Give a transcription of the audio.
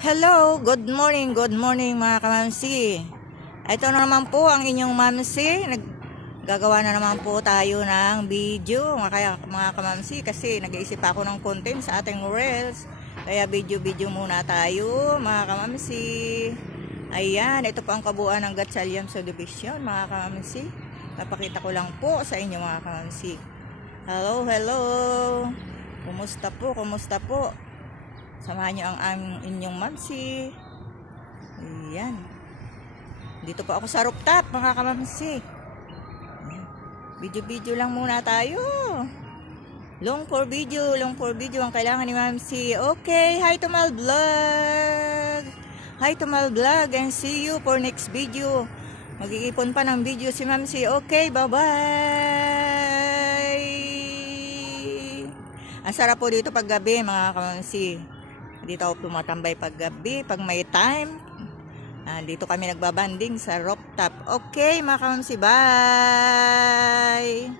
Hello, good morning mga kamamsi. Ito na naman po ang inyong mamsi. Gagawa na naman po tayo ng video mga kamamsi kasi nag-iisip ako ng content sa ating reels. Kaya video muna tayo mga kamamsi. Ayan, ito po ang kabuuan ng Gatchalian Subdivision mga kamamsi. Papakita ko lang po sa inyo mga kamamsi. Hello. Kumusta po? Samahan nyo ang inyong mamsi. Ayan. Dito po ako sa rooftop, mga kamamsi. Video lang muna tayo. Long for video ang kailangan ni mamsi. Okay, hi to my vlog. And see you for next video. Mag-iipon pa ng video si mamsi. Okay, bye-bye. Ang sarap po dito pag gabi, mga kamamsi. Dito ako tumatambay pag gabi, pag may time. Dito kami nagbabanding sa rooftop. Okay, mga kamamsi, bye!